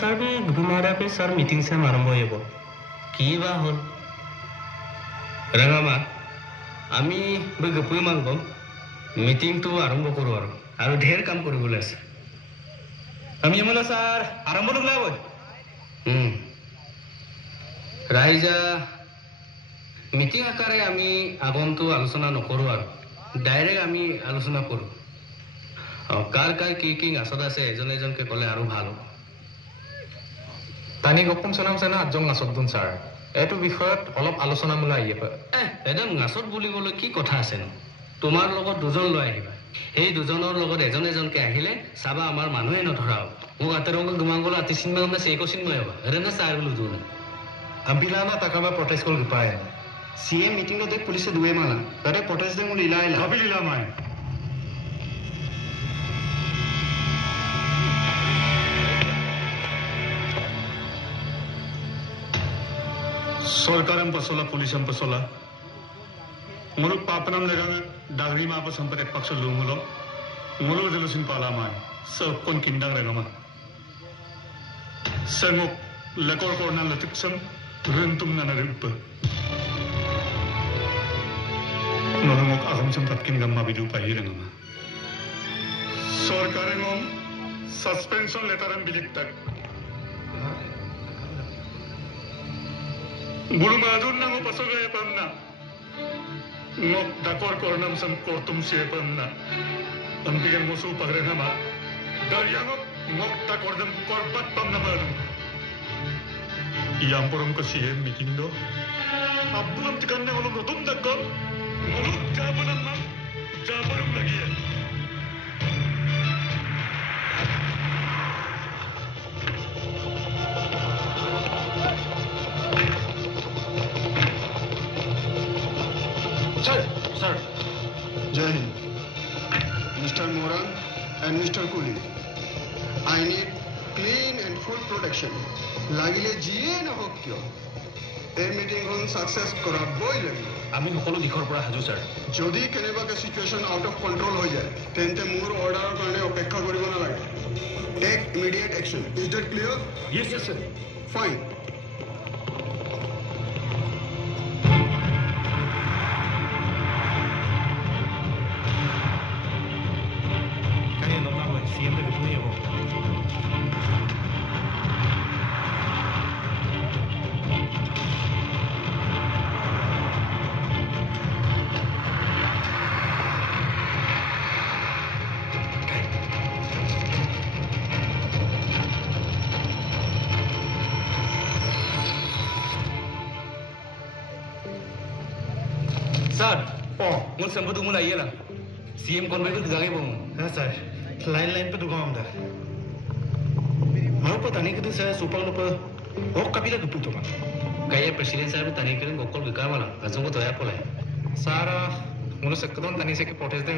Sir भी घुमारा पे sir meeting से आरंभ हो की बा हल रंगामा आमी गपुई मांगो मीटिंग तो आरंभ करो और ढेर काम कर आमी मोला सर आरंभ नगलाब राइजा मीटिंग आकारे आमी आगमतो आलोचना नकरो डायरेक्ट आमी आलोचना करो कार कार की आसत आसे एजन एजनके कले आरो ভাল तानी गपम सनाम सना आजং নাচত দুন স্যার এটো বিষয়ত অলপ আলোচনা মুলা আইয়ে এজন নাচত বুলিবলৈ কি কথা আছে ন তোমাৰ লগত দুজন লৈ আহিবা এই দুজনৰ লগত এজন এজনকে আহিলে সাবা আমাৰ মানুহে নধৰাও মো আতৰঙ্গ গুমাঙ্গল আতি সিনমা না সেকো সিনমা হবা এরেনা স্যার বলু দুন আম্বিলানা তাকাবা প্রটেস্ট কল গপায় सीएम मीटिंग लो देख पुलिस से दुए माना अरे प्रोटेस्ट दे मु लीला इला कभी लीला माय सरकारम पसोला पुलिसम पसोला मुलुक पापनम लेगा डागरी मा पर संपत्ति पक्ष लुमुलो मुलुक जलुसिन पाला माय सब कोन किंडंग रेगमा संगो लकोर कोरना लतिक्सम रुंतुम ननरिप नोंगोक आगम संपत किन गम्मा बिदु पाहि रेगमा सरकारेंगम सस्पेंशन लेटरम बिलिक तक Bulu madun na mo pasogay pamna. Ngok dakor kornam sam kortum siya pamna. Ambigan mo su pagrenama. Daryangok ngok dakor dam korbat pamna madun. Iyang porum ko siya meeting do. Abulam tikan na ulong rotum dakor. Muluk jabanam mam. Jabanam lagi ya. Sir. Jai Hind. Mr. Moran and Mr. Kuli. I need clean and full protection. Lagile jiye na hok kyo. A meeting on success kora boy lagi. আমি সকলো দিশৰ পৰা হাজু sir যদি কেনেবাকে situation out of control হৈ যায় তেন্তে মোৰ অৰ্ডাৰৰ কাৰণে অপেক্ষা কৰিব নালাগে take immediate action is that clear yes sir fine siempre que pude Sir, mun sempat tunggu lagi lah. CM konvoy itu jaga bom. हाँ सर लाइन पे दुकान दा mau pata नहीं कि saya supang lupa oh kapila ke puto kan Gaya presiden saya tani kirim gokol bikar mana langsung ko toya pole Sara mulu sekadon tani se ke protes de